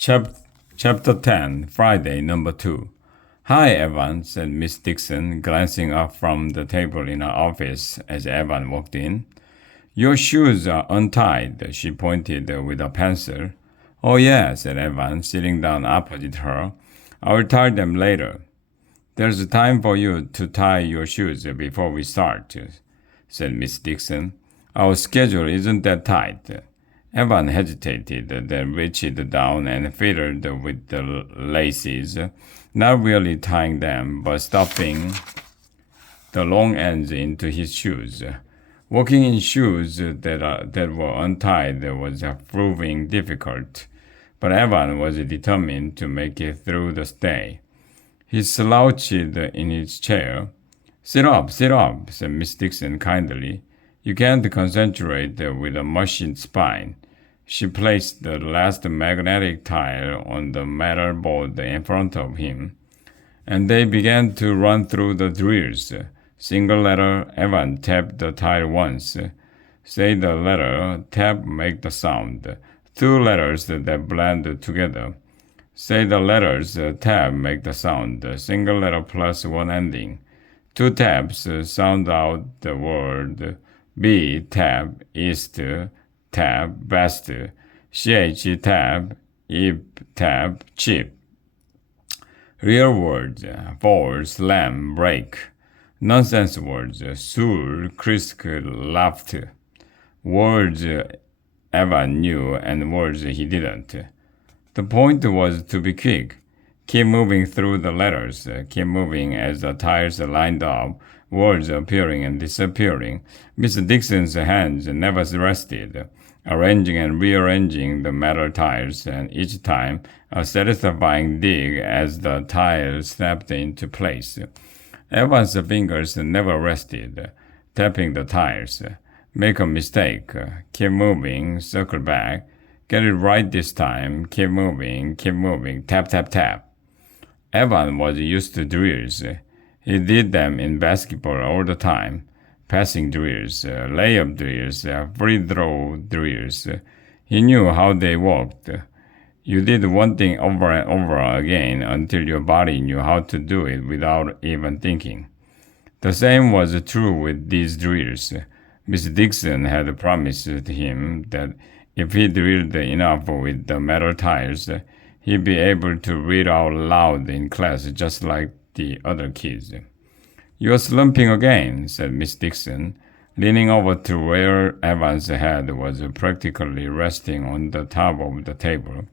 Chap- Chapter 10, Friday, number 2. Hi, Evan, said Miss Dixon, glancing up from the table in her office as Evan walked in. Your shoes are untied, she pointed with a pencil. Oh, yeah, said Evan, sitting down opposite her. I'll tie them later. There's time for you to tie your shoes before we start, said Miss Dixon. Our schedule isn't that tight. Evan hesitated, then reached down and fiddled with the laces, not really tying them, but stuffing the long ends into his shoes. Walking in shoes that were untied was proving difficult, but Evan was determined to make it through the day. He slouched in his chair. Sit up, said Miss Dixon kindly. You can't concentrate with a machine spine. She placed the last magnetic tile on the metal board in front of him, and they began to run through the drills. Single letter, Evan tapped the tile once. Say the letter, tap, make the sound. Two letters that blend together. Say the letters, tab, make the sound. Single letter plus one ending. Two taps sound out the word B, tab, east, tab, best, ch, tab, ip, tab, chip. Real words, fall, slam, break. Nonsense words, soul, crisk, laughed. Words Evan knew and words he didn't. The point was to be quick. Keep moving through the letters. Keep moving as the tiles lined up, words appearing and disappearing. Miss Dixon's hands never rested, arranging and rearranging the metal tiles, and each time a satisfying dig as the tile snapped into place. Evan's fingers never rested, tapping the tiles. Make a mistake. Keep moving. Circle back. Get it right this time. Keep moving. Tap, tap, tap. Evan was used to drills. He did them in basketball all the time. Passing drills, layup drills, free throw drills. He knew how they worked. You did one thing over and over again until your body knew how to do it without even thinking. The same was true with these drills. Miss Dixon had promised him that if he drilled enough with the metal tiles, he'd be able to read out loud in class just like the other kids. You're slumping again, said Miss Dixon, leaning over to where Evan's head was practically resting on the top of the table.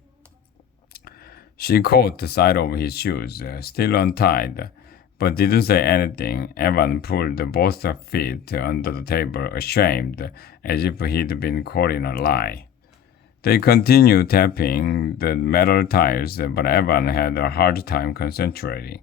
She caught the side of his shoes, still untied, but didn't say anything. Evan pulled both feet under the table, ashamed, as if he'd been caught in a lie. They continued tapping the metal tiles, but Evan had a hard time concentrating.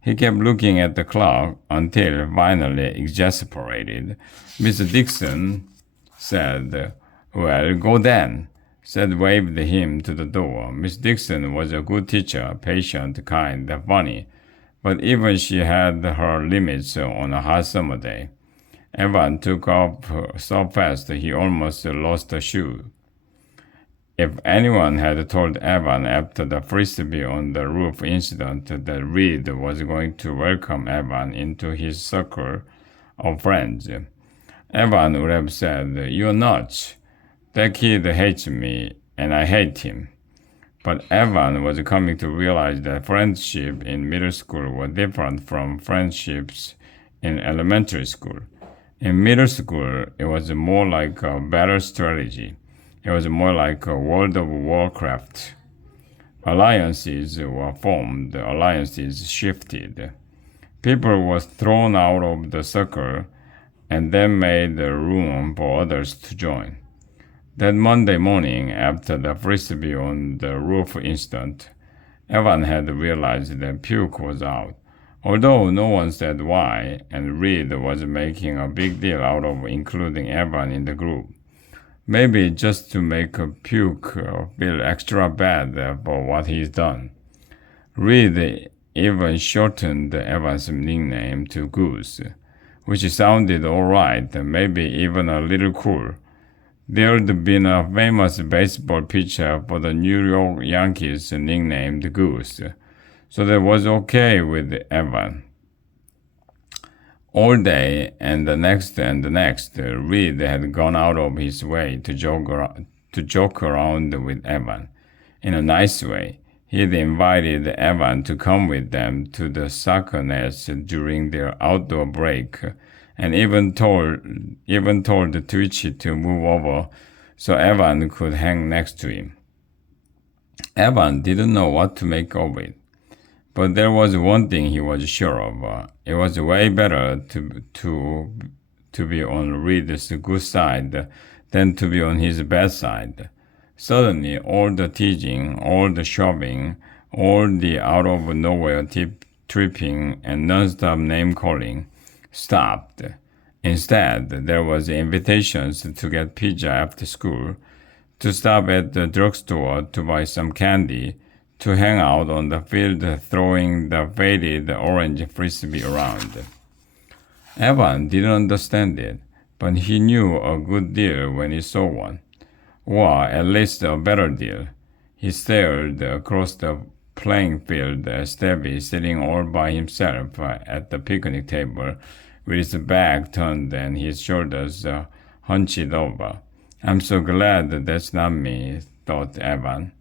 He kept looking at the clock until, finally exasperated, Miss Dixon said, Well, go then, waved him to the door. Miss Dixon was a good teacher, patient, kind, funny, but even she had her limits on a hot summer day. Evan took off so fast he almost lost a shoe. If anyone had told Evan after the frisbee on the roof incident that Reed was going to welcome Evan into his circle of friends, Evan would have said, You're nuts. That kid hates me, and I hate him. But Evan was coming to realize that friendship in middle school was different from friendships in elementary school. In middle school, it was more like a battle strategy. It was more like a World of Warcraft. Alliances were formed, alliances shifted. People were thrown out of the circle and then made room for others to join. That Monday morning, after the frisbee on the roof incident, Evan had realized that puke was out. Although no one said why, and Reed was making a big deal out of including Evan in the group. Maybe just to make puke feel extra bad for what he's done. Reed even shortened Evan's nickname to Goose, which sounded alright, maybe even a little cool. There'd been a famous baseball pitcher for the New York Yankees nicknamed Goose, so that was okay with Evan. All day and the next, Reed had gone out of his way to joke around with Evan. In a nice way, he'd invited Evan to come with them to the soccer nets during their outdoor break, and even told Twitchy to move over so Evan could hang next to him. Evan didn't know what to make of it. But there was one thing he was sure of. It was way better to be on Reed's good side than to be on his bad side. Suddenly, all the teasing, all the shoving, all the out of nowhere tripping and non-stop name calling stopped. Instead, there was invitations to get pizza after school, to stop at the drugstore to buy some candy, to hang out on the field throwing the faded orange frisbee around. Evan didn't understand it, but he knew a good deal when he saw one, or at least a better deal. He stared across the playing field at Stevie sitting all by himself at the picnic table with his back turned and his shoulders hunched over. I'm so glad that's not me, thought Evan.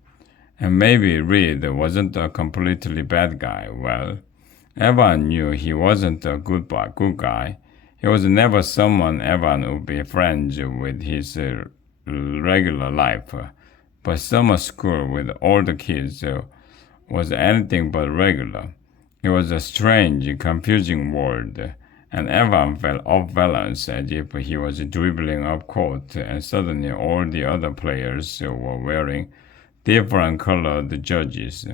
And maybe Reed wasn't a completely bad guy. Well, Evan knew he wasn't a good guy. He was never someone Evan would be friends with his regular life. But summer school with all the kids was anything but regular. It was a strange, confusing world, and Evan felt off balance as if he was dribbling up court and suddenly all the other players were wearing different colored jerseys.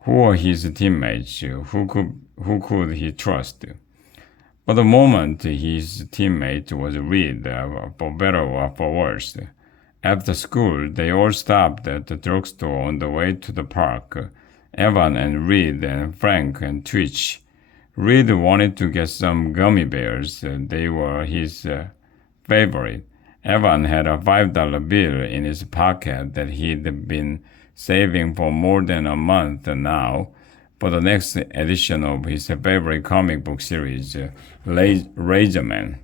Who were his teammates? Who could he trust? For the moment, his teammate was Reed, for better or for worse. After school, they all stopped at the drugstore on the way to the park. Evan and Reed and Frank and Twitch. Reed wanted to get some gummy bears. They were his favorite. Evan had a $5 bill in his pocket that he'd been saving for more than a month now for the next edition of his favorite comic book series, Razorman.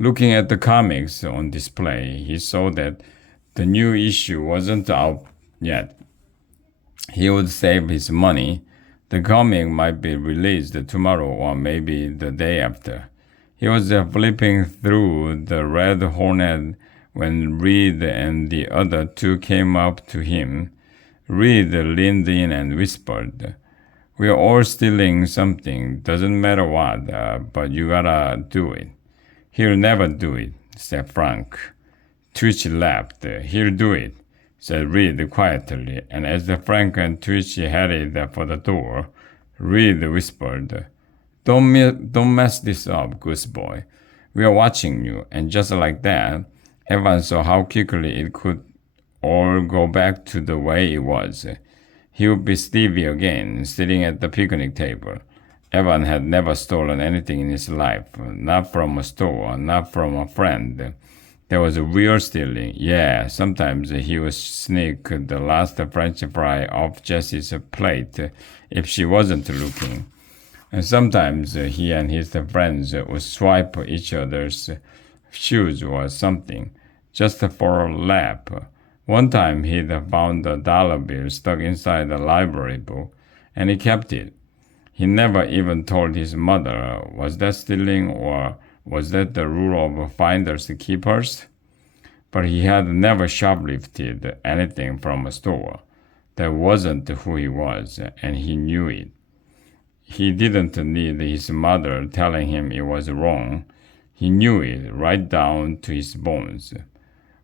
Looking at the comics on display, he saw that the new issue wasn't out yet. He would save his money. The comic might be released tomorrow or maybe the day after. He was flipping through the Red Hornet when Reed and the other two came up to him. Reed leaned in and whispered, "We're all stealing something, doesn't matter what, but you gotta do it." "He'll never do it," said Frank. Twitch laughed. "He'll do it," said Reed quietly, and as Frank and Twitch headed for the door, Reed whispered, Don't mess this up, goose boy. We are watching you." And just like that, Evan saw how quickly it could all go back to the way it was. He would be Stevie again, sitting at the picnic table. Evan had never stolen anything in his life, not from a store, not from a friend. There was real stealing. Yeah, sometimes he would sneak the last French fry off Jessie's plate if she wasn't looking. And sometimes he and his friends would swipe each other's shoes or something, just for a laugh. One time he'd found a dollar bill stuck inside a library book, and he kept it. He never even told his mother. Was that stealing, or was that the rule of finders keepers? But he had never shoplifted anything from a store. That wasn't who he was, and he knew it. He didn't need his mother telling him it was wrong. He knew it right down to his bones.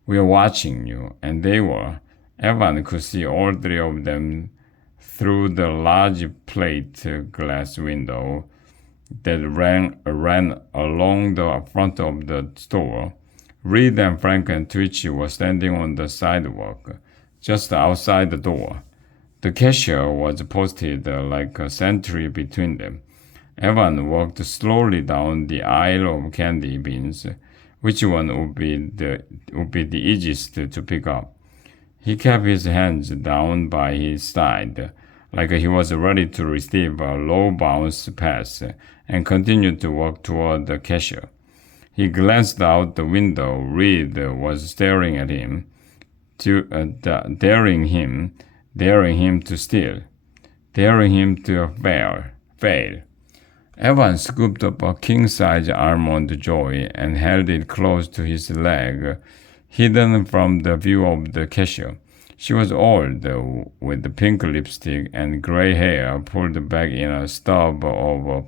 "We are watching you," and they were. Evan could see all three of them through the large plate glass window that ran along the front of the store. Reed and Frank and Twitchy were standing on the sidewalk, just outside the door. The cashier was posted like a sentry between them. Evan walked slowly down the aisle of candy beans, which one would be the easiest to pick up. He kept his hands down by his side, like he was ready to receive a low bounce pass, and continued to walk toward the cashier. He glanced out the window. Reed was staring at him, daring him to steal, daring him to fail. Evan scooped up a king-size almond joy and held it close to his leg, hidden from the view of the cashier. She was old, with pink lipstick and gray hair pulled back in a stub of a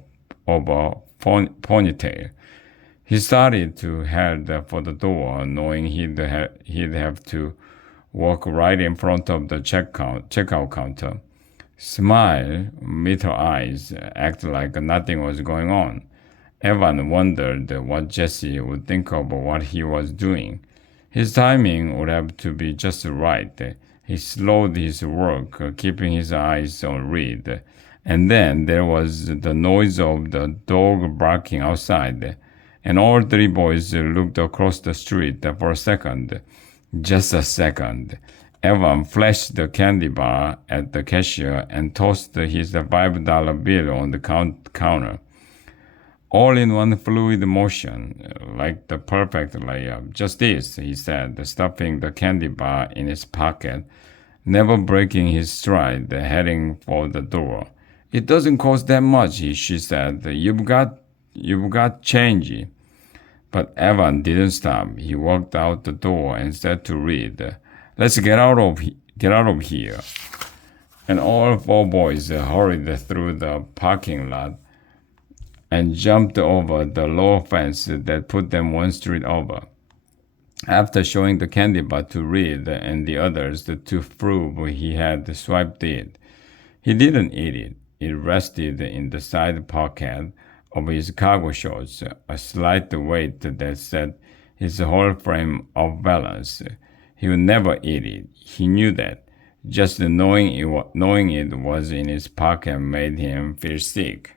ponytail. He started to head for the door, knowing he'd have to walk right in front of the checkout counter. Smile, meet her eyes, act like nothing was going on. Evan wondered what Jesse would think of what he was doing. His timing would have to be just right. He slowed his work, keeping his eyes on Reed. And then there was the noise of the dog barking outside, and all three boys looked across the street for a second. Just a second. Evan flashed the candy bar at the cashier and tossed his $5 bill on the counter. All in one fluid motion, like the perfect layup. Just this, he said, stuffing the candy bar in his pocket, never breaking his stride, heading for the door. It doesn't cost that much, she said. You've got change. But Evan didn't stop. He walked out the door and said to Reed, "Let's get out of here." And all four boys hurried through the parking lot and jumped over the low fence that put them one street over. After showing the candy bar to Reed and the others to prove he had swiped it, he didn't eat it. It rested in the side pocket of his cargo shorts, a slight weight that set his whole frame off balance. He would never eat it. He knew that. Just knowing it was in his pocket made him feel sick.